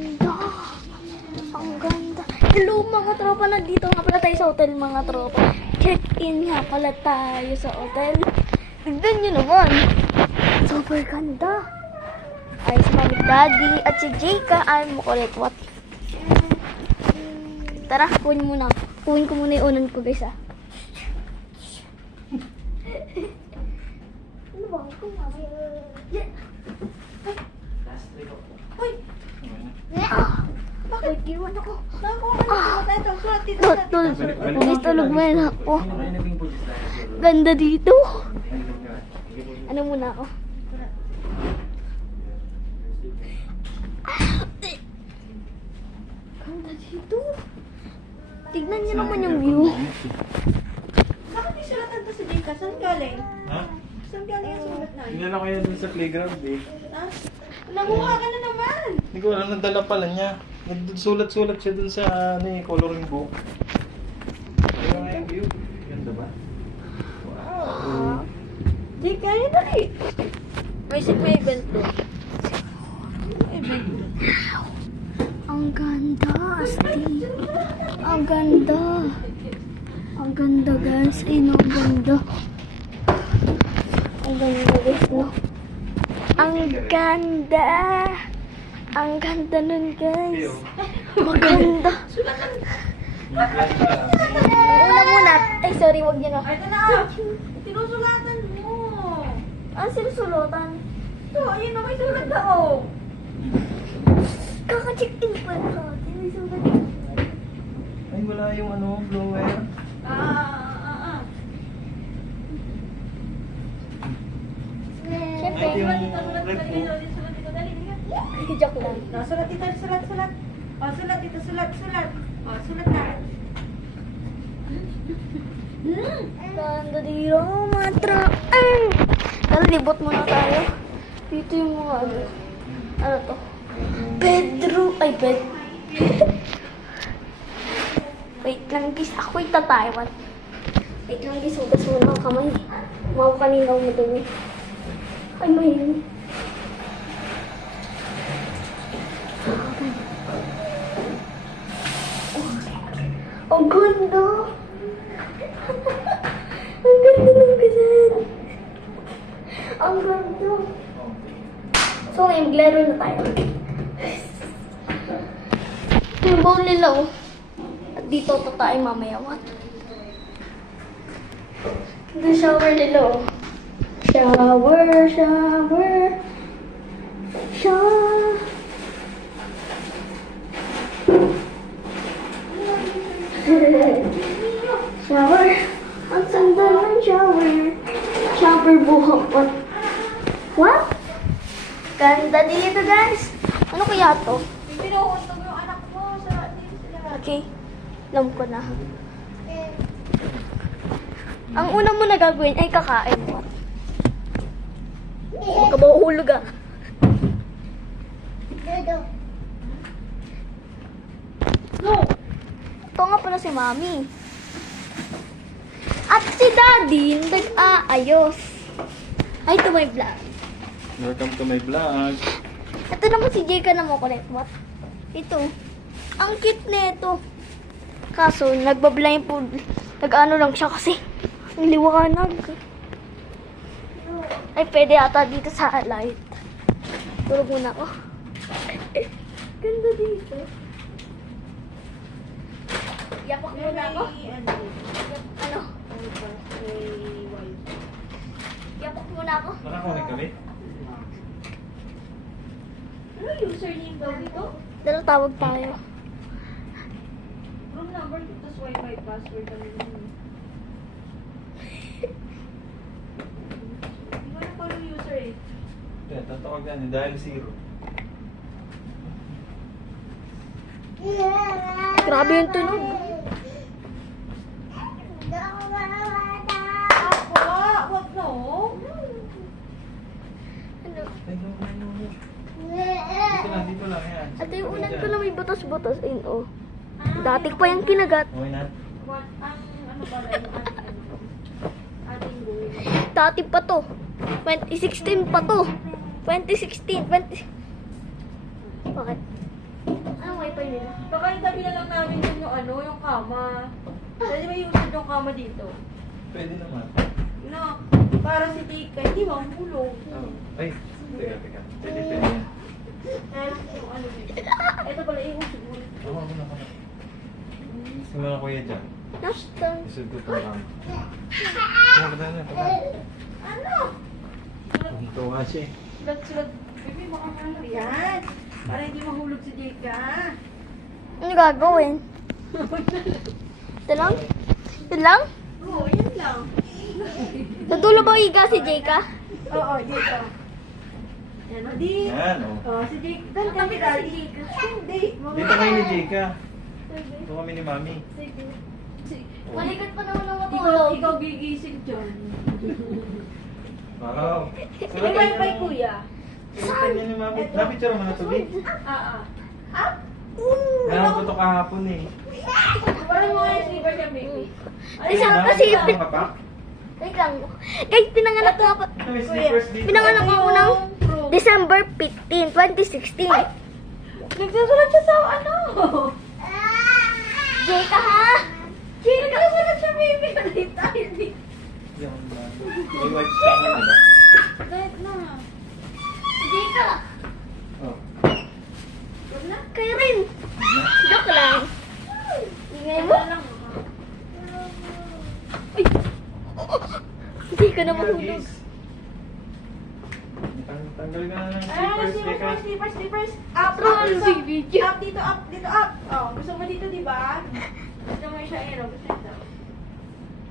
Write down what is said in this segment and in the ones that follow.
ganda. Ang ganda. Hello mga tropa, nandito nga pala tayo sa hotel mga tropa. Check-in nga pala tayo sa hotel. Tignan nyo naman. Super ganda. Ay, si Mami Daddy at si Jayka ay makulit. What? Tara, kunin muna. Kunin ko muna yung unan ko guys ah. Ano ba? Kumari. Hoy! Bakit? Iwan ako. Tulog. Please tulog mo yan ako. Ganda dito. Ano muna ako? Ganda dito. Tignan niyo naman yung view. Bakit may sulatan to si Jika? Saan galing? Ha? Saan galing yung sulat na yun? Tingnan ako yan dun sa playground eh. Ha? Nanguha ka na naman! Hindi ko alam, nadala pala niya. Nagsulat-sulat siya dun sa coloring book. Ano nga yung view? Ganda ba? Wow! Jika, yun dali! May event to. Ang ganda, Asti. Ang ganda. Ang ganda, guys. Ay, no, ang ganda. Ang ganda, guys, no. Ang ganda. Ang ganda nun, guys. Maganda. Una muna. Ay, sorry, wag niyo na. Ay, ito na! Tinusulatan mo! Ang sinusulutan. Ito, ayun na, may sulat na oh! Kaka-check-in pa na. Sinusulat. Ay, wala yung ano, blower. Siyempre. Ay, yung Sulat red dito, book. sulat dito, dali, dali. Joke lang. Sulat dito, sulat. Oh, sulat dito, sulat. Oh, sulat na. Ganda dito, mga Tara, libot muna tayo. Dito yung mga ano to? Bedroom. Ay, bed. Wait lang, guys. Ako'y tataiwan. Wait lang, guys. Hugas muna ang kamay. Mga kanina madumi. Ay, mahini. Ang ganda. Ang ganda ng gasan. Ang ganda. So, ngayon, maglaro na tayo. Ito yung bowl nila, oh. At dito ito tayo mamaya. What? Ito yung shower nila, oh. Shower. Shower. Ang sanda ng shower. Shower buhok. What? Ganda dito, guys. Ano kaya to? Pinuhutog yung anak mo sa sila. Okay. Alam ko na. Ang una mo na gagawin ay kakain mo. Huwag ka ba uhulog ah? No! Ito nga pala si Mami. At si Daddy, nag-aayos. Ay, ito may vlog. Welcome to my vlog. Ito naman si Jayka na mo connect. What? Ito. Ang cute na ito. Kaso, nagbablindfold. Nag-ano lang siya kasi. Ang liwanag. Ay, pwede ata dito sa light. Tulog muna ako. Ganda dito. Yapak muna ako. Ano? Yapak muna ako. Nakakunik kami? Ano username daw dito? Dalo tawag tayo. Room number, tapos wifi password ang yun. Hindi ko na follow user eh. Yeah, tatawag yan dahil zero. Grabe yung tunog. Ako! Wag no! Ano? Ay, no. Dito lang yan. At yung unan ko na may butas-butas. Ayun, oh. Dati pa yung kinagat. Okay na? What? Ang ano ba rin? Ating goal. Dati pa to. 2016 pa to. 2016. Bakit? tinapay nila. Baka itabi na lang namin dun yung ano, yung kama. Pwede ba iusad yung kama dito? Pwede naman. No, para si Tika, hindi mahulog. Oh. Ay, teka. Pwede yan. Yung ano dito. Ito pala, iusad mo. Ako na. Gusto mo na kuya dyan. Nasta. Isod ko ito lang. Na. Ano? Tuntua siya. Sulat. Baby, baka ano yan. Para hindi mahulog si Tika. Ano gagawin? Ito lang? Ito lang? Oo, yan lang. Natulog ba higa si Jeka? Oo, dito. Yan, o di. Yan, oh. Oh, si Jake. Doon kami si Jake. Hindi. Dito kayo ni Jeka. Dito kami ni Mami. Malikat pa naman ang Ikaw, matulog. ikaw gigising dyan. Wow. May wifi, kuya. Sulatan niya ni Mami. Napicture mo na ito, babe. Ah. Kailangan ko ito kahapon eh. Parang mga sleeper siya, baby. Ay, siya kasi Ang kapak? wait lang. Guys, pinanganak ko ako. May slippers dito. Pinanganak ko ako ng December 15, 2016. Nagsusulat siya sa ano? Jeka ha? Jake, nagsusulat siya, baby. Nalit tayo dito. Yan, may white siya nga, diba? Kahit na. Jeka. Oh. Huwag na. Kayo rin. Joke lang. Ingay mo? lang. Uy. Hindi ka na mahulog. Guys. Tanggal ka na ng Ah, slippers, Jeka. slippers. Up, video. Up, dito, up. Oh, gusto mo dito, di ba? Gusto mo siya, gusto ito.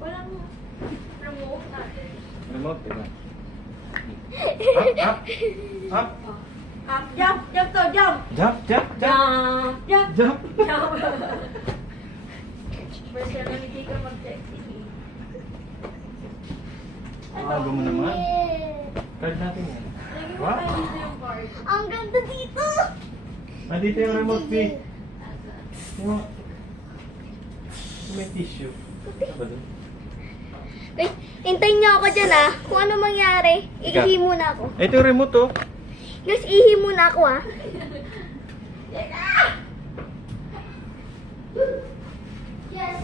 Walang remote natin. Remote, diba? Up. Up, jump. Jump. Jump. First yan, hindi ka mag-sexy. Bago mo naman. Card natin yan. Lagi mo What? tayo dito yung card. Ang ganda dito. Nandito yung remote, B. May tissue. Ano ba dun? Guys, hintayin niyo ako dyan ha. Kung ano mangyari, iihi muna ako. Ito yung remote, oh. Guys, ihi muna ako ha. Yes,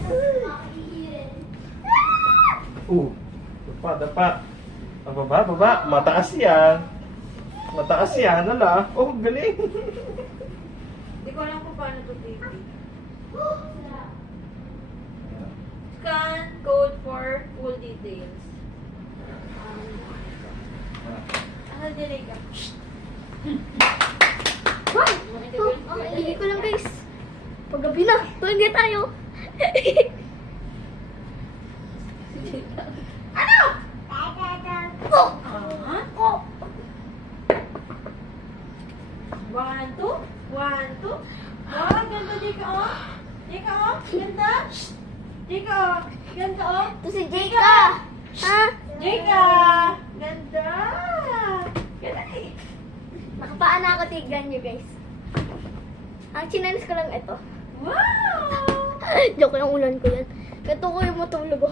Dapat. Baba. Mataas yan. Ala. Oh, galing. Hindi ko alam kung paano ito, baby. Scan code for full details. Ano delay ka? Ihi ko lang guys. Paggabi na, tulog na tayo. Oh! Oh! 1, 2. Wow, ganda, Jika, oh. Ganda. Jika, oh. Ganda, oh. Ito si Jeka. Ha? Jika! Ganda! Ganda eh. Nakapaan na ako, tignan nyo guys. Ang chinanis ko lang ito. Wow! Joke lang, ulan ko yan. Ganito ko yung matulog ko.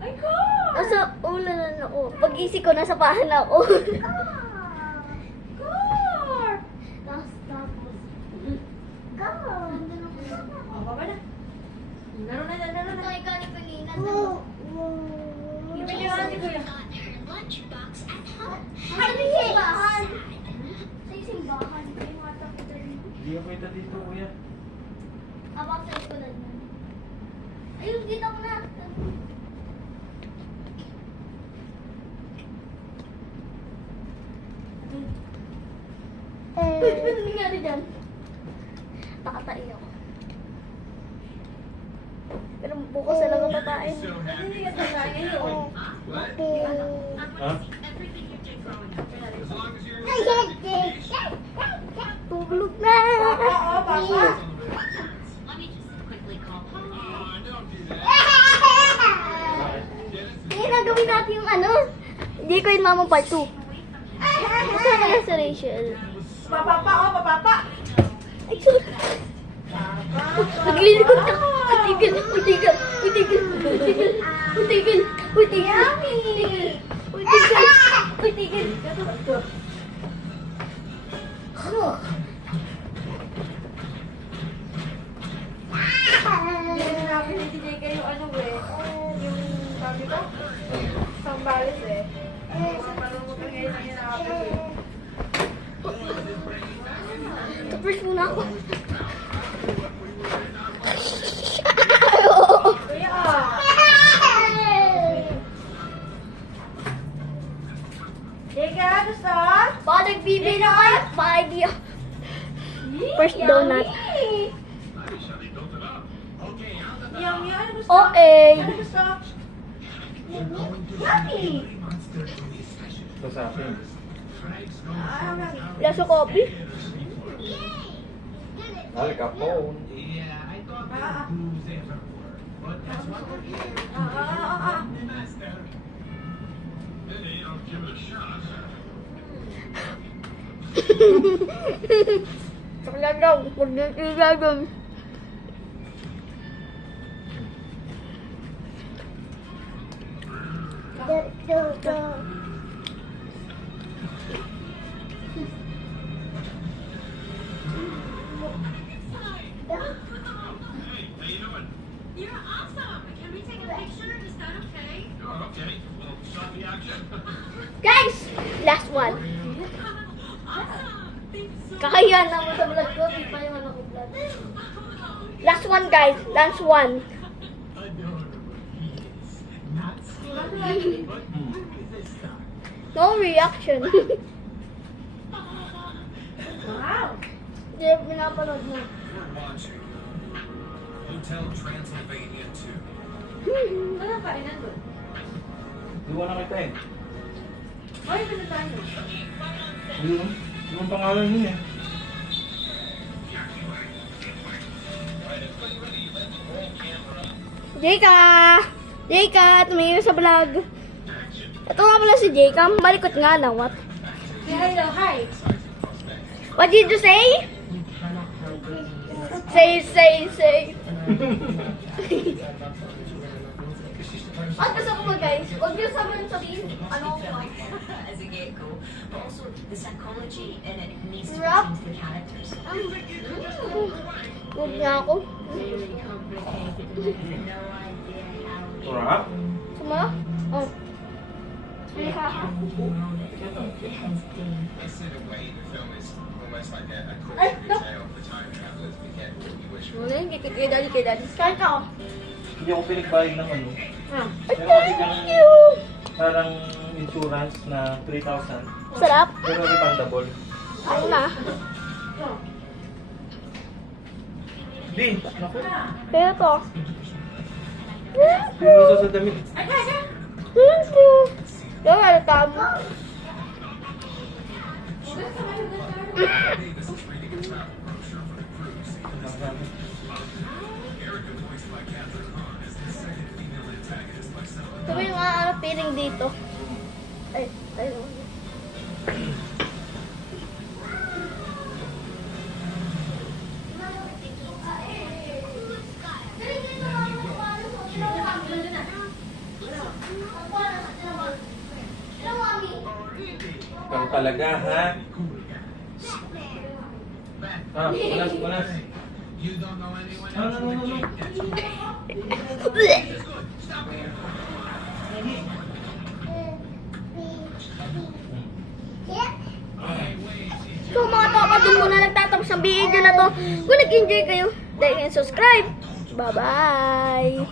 Ay, God! Nasa ulan na ako. Pag-isip ko, nasa pahan na ako. God! Tapos. Oh, baba na. Laro na. Ito ikaw ni Pilinan. Bibili ka si Kuya. Sa simbahan. Sa simbahan. May mata ko dun. Hindi ako kita dito, kuya. Abang sa ko na yun. Ayun, dito ko na. Uy, ano nangyari dyan? Nakatain ako. Pero bukas na lang ako tatain. Hindi ka tatay ngayon. Ha? Tulog na! Oo, papa. Kaya nagawin natin yung ano? Hindi ko yung mamang part 2. Gusto na lang sa Rachel. Papa. Ay, sorry. Naglilikod ka. Utigil. Toothbrush muna ako. Kuya, ah. Jeka, gusto? Baka nagbibigay na kayo. Baka idea. First donut. Yummy. Ano gusto? Okay. Ano gusto? Yummy. Ito sa akin. Laso coffee. Al Capone. Ah, Sakla daw. Huwag na ilalim. You're awesome! Can we take a picture? Is that okay? Okay, well, stop the action. Guys! Last one. Awesome! Thanks so Kakahiya naman sa vlog ko. Di pa yung ano ko vlog. Last one guys. Last one. No reaction. wow. Hindi, pinapanood mo. Watching. Hotel Transylvania 2. Ano kainan doon? Duwa na kita eh. Ay, ano tayo? Yun. Yung ang pangalan niya eh. Jeka! Jeka! Tumingin sa vlog. Ito nga pala si Jeka. Malikot nga na. What? Hello, hi. What did you say? Say. At gusto ko ba guys? Huwag niyo sabihin. Ano ko? As a gecko, but also the psychology and it needs to Rap. fit into the characters. Huwag niya ako. Very complicated and I have no idea how we Rap? Suma? Oh. Jeka. it has been. It's in a way, the film is almost like a Ay, cautionary no. tale for time travelers. Be careful what you wish for. Muna yun. Kay daddy. Kain ka oh. Hindi ako pinagbayad ng ano. Ah. Ay, Meron kasi thank dyang you! parang insurance na 3,000. Sarap. Pero refundable. Ako na. Di, naku. Kaya to. Pinuso sa damit. Thank you. You're welcome. Sabi yung ano, piring dito. Ay. Ikaw talaga, ha? Ah, walas. You don't know anyone No, else no, who no, would no. keep So mga toka, dun muna nagtatapos ang video na to. Kung nag-enjoy kayo, like and subscribe. Bye-bye!